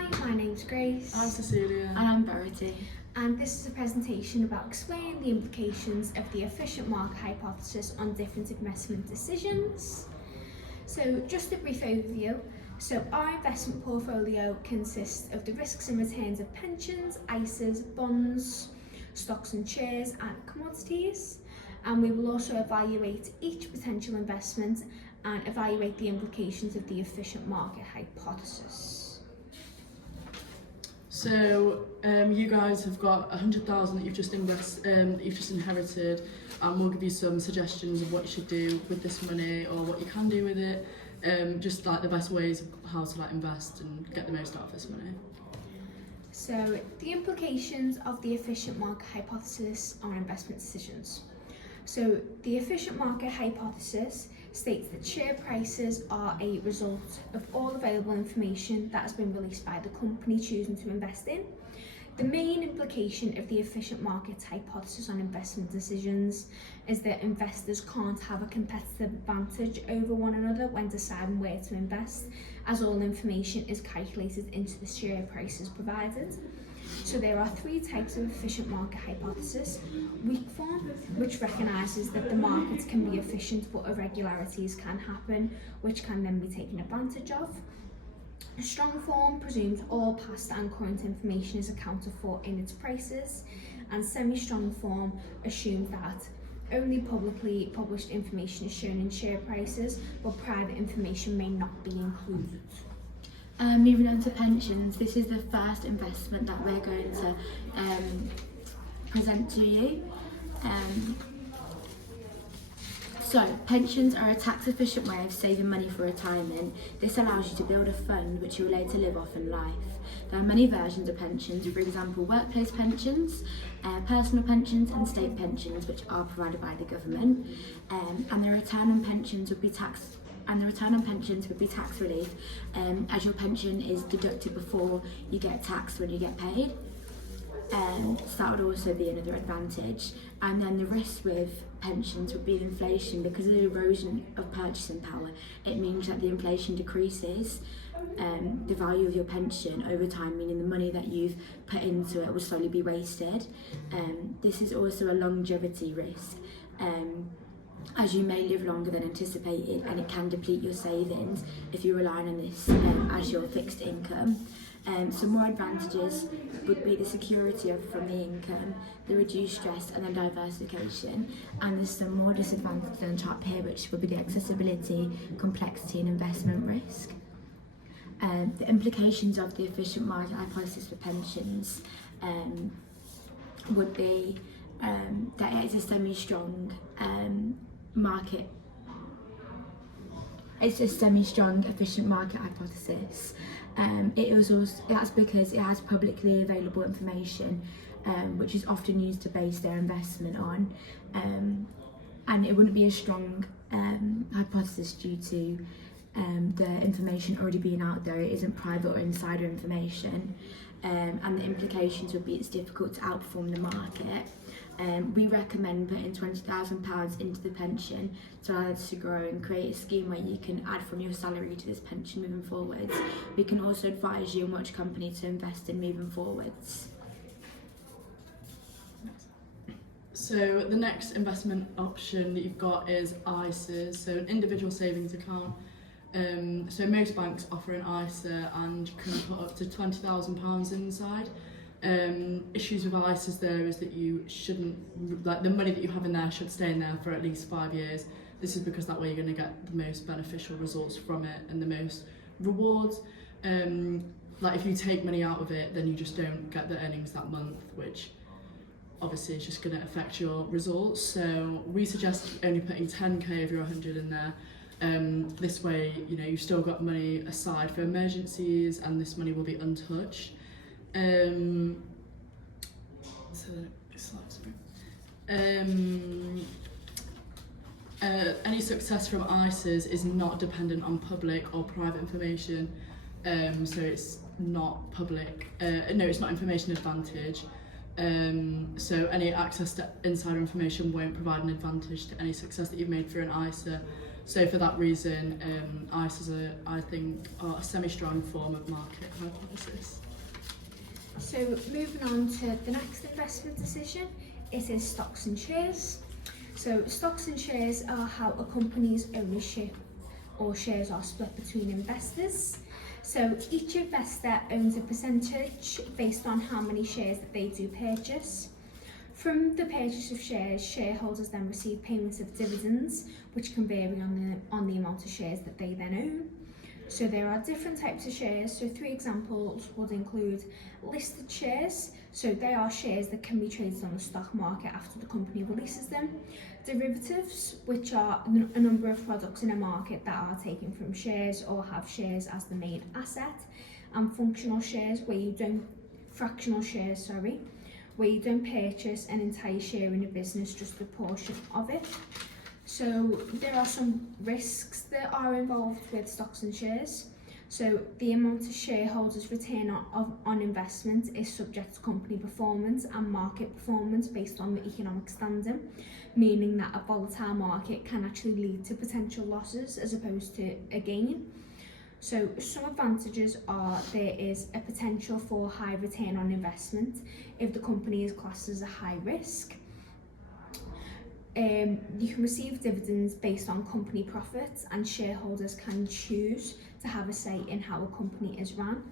Hi, my name's Grace. I'm Cecilia. And I'm Verity. And this is a presentation about explaining the implications of the efficient market hypothesis on different investment decisions. So just a brief overview. So our investment portfolio consists of the risks and returns of pensions, ISAs, bonds, stocks and shares and commodities. And we will also evaluate each potential investment and evaluate the implications of the efficient market hypothesis. So you guys have got 100,000 that you've just inherited, and we'll give you some suggestions of what you should do with this money or what you can do with it. Just like the best ways of how to invest and get the most out of this money. So the implications of the efficient market hypothesis on investment decisions. So the efficient market hypothesis states that share prices are a result of all available information that has been released by the company choosing to invest in. The main implication of the efficient market hypothesis on investment decisions is that investors can't have a competitive advantage over one another when deciding where to invest, as all information is calculated into the share prices provided. So there are three types of efficient market hypothesis. Weak form, which recognises that the markets can be efficient but irregularities can happen, which can then be taken advantage of. A strong form presumes all past and current information is accounted for in its prices, and semi-strong form assumes that only publicly published information is shown in share prices, but private information may not be included. Moving on to pensions, this is the first investment that we're going to present to you. So, pensions are a tax-efficient way of saving money for retirement. This allows you to build a fund which you will later live off in life. There are many versions of pensions, for example, workplace pensions, personal pensions and state pensions, which are provided by the government. And the return on pensions would be tax relief, as your pension is deducted before you get taxed when you get paid. So that would also be another advantage. And then the risk with pensions would be inflation. Because of the erosion of purchasing power, it means that the inflation decreases the value of your pension over time, meaning the money that you've put into it will slowly be wasted. This is also a longevity risk, as you may live longer than anticipated, and it can deplete your savings if you're relying on this as your fixed income. Some more advantages would be the security from the income, the reduced stress and the diversification, and there's some more disadvantages on top here, which would be the accessibility, complexity and investment risk. The implications of the efficient market hypothesis for pensions would be that it is a semi-strong market. It's a semi-strong efficient market hypothesis. That's because it has publicly available information, which is often used to base their investment on, and it wouldn't be a strong hypothesis due to the information already being out there. It isn't private or insider information, and the implications would be it's difficult to outperform the market. We recommend putting £20,000 into the pension to allow it to grow and create a scheme where you can add from your salary to this pension moving forwards. We can also advise you on which company to invest in moving forwards. So the next investment option that you've got is ISAs, so an individual savings account. So most banks offer an ISA and you can put up to £20,000 inside. Issues with ISAs there is that you shouldn't, the money that you have in there should stay in there for at least 5 years. This is because that way you're going to get the most beneficial results from it and the most rewards. If you take money out of it, then you just don't get the earnings that month, which obviously is just going to affect your results. So we suggest only putting 10k of your 100 in there. This way, you've still got money aside for emergencies and this money will be untouched. Any success from ISAs is not dependent on public or private information, so it's not public, it's not information advantage, so any access to insider information won't provide an advantage to any success that you've made through an ISA. So for that reason, ICEs I think, are a semi-strong form of market hypothesis. So moving on to the next investment decision, it is stocks and shares. So stocks and shares are how a company's ownership or shares are split between investors. So each investor owns a percentage based on how many shares that they do purchase. From the purchase of shares, shareholders then receive payments of dividends, which can vary on the amount of shares that they then own. So there are different types of shares. So 3 examples would include listed shares. So they are shares that can be traded on the stock market after the company releases them. Derivatives, which are a number of products in a market that are taken from shares or have shares as the main asset. And functional shares, fractional shares, where you don't purchase an entire share in a business, just a portion of it. So there are some risks that are involved with stocks and shares. So the amount of shareholders' return on investment is subject to company performance and market performance based on the economic standing, meaning that a volatile market can actually lead to potential losses as opposed to a gain. So some advantages are there is a potential for high return on investment if the company is classed as a high risk. You can receive dividends based on company profits, and shareholders can choose to have a say in how a company is run.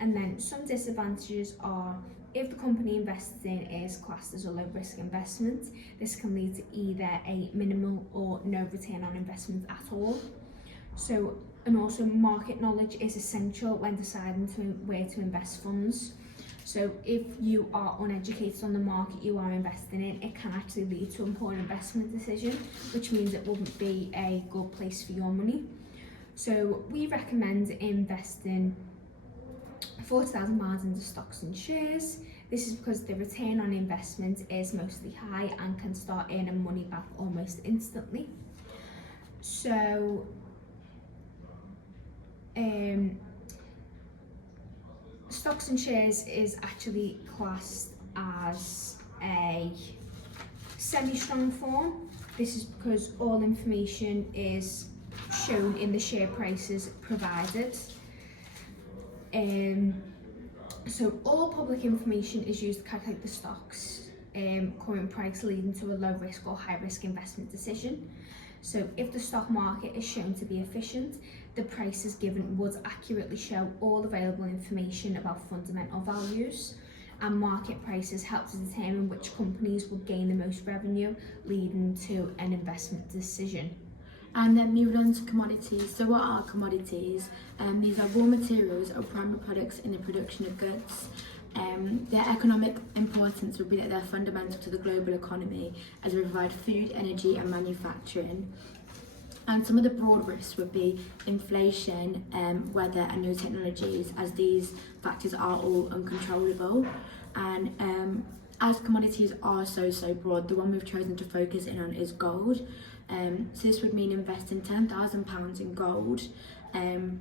And then some disadvantages are if the company invested in is classed as a low risk investment, this can lead to either a minimal or no return on investment at all. So, and also market knowledge is essential when deciding where to invest funds. So if you are uneducated on the market you are investing in, it can actually lead to a poor investment decision, which means it wouldn't be a good place for your money. So we recommend investing £40,000 into stocks and shares. This is because the return on investment is mostly high and can start earning money back almost instantly. So stocks and shares is actually classed as a semi-strong form. This is because all information is shown in the share prices provided. So all public information is used to calculate the stock's current price, leading to a low risk or high risk investment decision. So if the stock market is shown to be efficient, the prices given would accurately show all available information about fundamental values, and market prices help to determine which companies will gain the most revenue, leading to an investment decision. And then moving on to commodities. So what are commodities? These are raw materials or primary products in the production of goods. Their economic importance would be that they're fundamental to the global economy as they provide food, energy and manufacturing. And some of the broad risks would be inflation, weather and new technologies, as these factors are all uncontrollable. And as commodities are so broad, the one we've chosen to focus in on is gold. So this would mean investing £10,000 in gold, and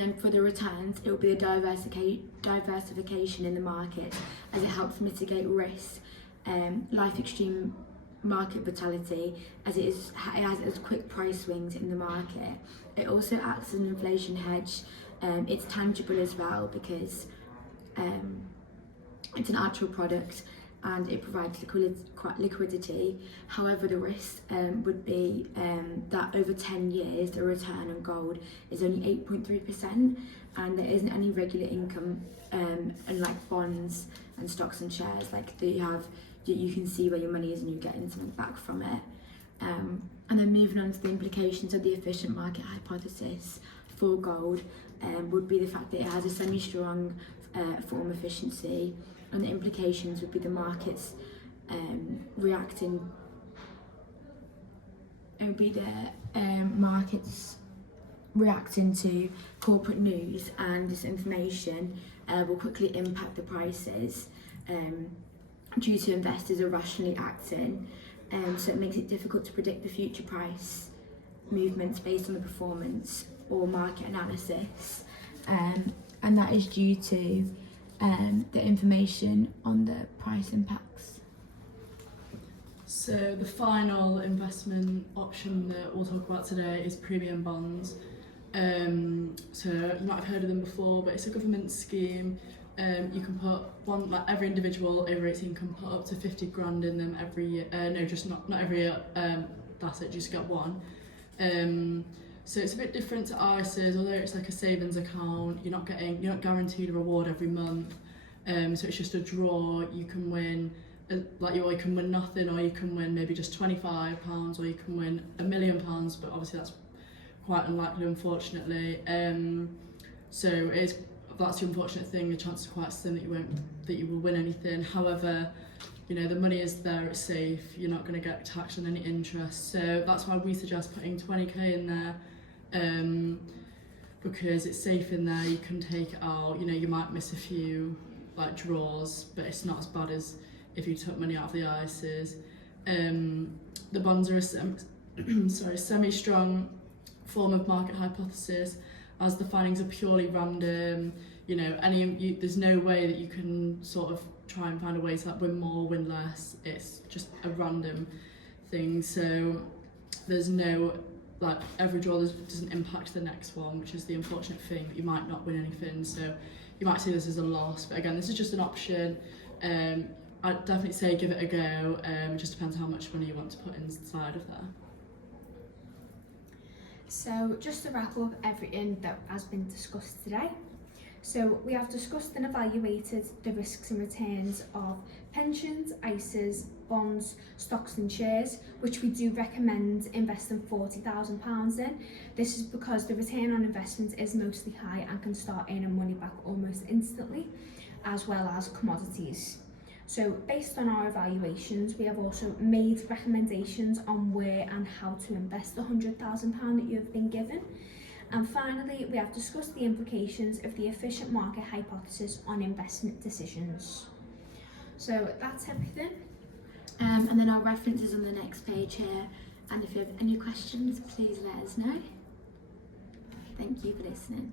then for the returns it will be a diversification in the market, as it helps mitigate risk, life extreme market volatility, as it has quick price swings in the market. It also acts as an inflation hedge. It's tangible as well because it's an actual product and it provides liquidity. However, the risk would be that over 10 years the return on gold is only 8.3%, and there isn't any regular income, unlike bonds and stocks and shares, like that you can see where your money is and you're getting something back from it. And then moving on to the implications of the efficient market hypothesis for gold, would be the fact that it has a semi-strong form of efficiency, and the implications would be the markets reacting. It would be the markets reacting to corporate news, and this information will quickly impact the prices due to investors irrationally acting. So it makes it difficult to predict the future price movements based on the performance or market analysis, and that is due to the information on the price impacts. So the final investment option that we'll talk about today is premium bonds. So you might have heard of them before, but it's a government scheme. You can put one, like every individual over 18 can put up to 50 grand in them every year. No, just not every year. That's it. Just get one. So it's a bit different to ISAs, although it's like a savings account. You're not guaranteed a reward every month. So it's just a draw. You can win, you can win nothing, or you can win maybe just £25, or you can win £1 million. But obviously that's quite unlikely, unfortunately. So that's the unfortunate thing. The chances are quite slim that you will win anything. However, the money is there, it's safe. You're not going to get taxed on any interest. So that's why we suggest putting 20k in there. Because it's safe in there, you can take it out. You might miss a few draws, but it's not as bad as if you took money out of the ISAs. The bonds are a semi-strong form of market hypothesis, as the findings are purely random. There's no way that you can sort of try and find a way to win more, win less. It's just a random thing. So there's no every draw doesn't impact the next one, which is the unfortunate thing. You might not win anything, so you might see this as a loss. But again, this is just an option. I'd definitely say give it a go. It just depends how much money you want to put inside of there. So just to wrap up everything that has been discussed today. So we have discussed and evaluated the risks and returns of pensions, ISAs, bonds, stocks and shares, which we do recommend investing £40,000 in. This is because the return on investment is mostly high and can start earning money back almost instantly, as well as commodities. So based on our evaluations, we have also made recommendations on where and how to invest the £100,000 that you have been given. And finally, we have discussed the implications of the efficient market hypothesis on investment decisions. So that's everything. And then our references on the next page here. And if you have any questions, please let us know. Thank you for listening.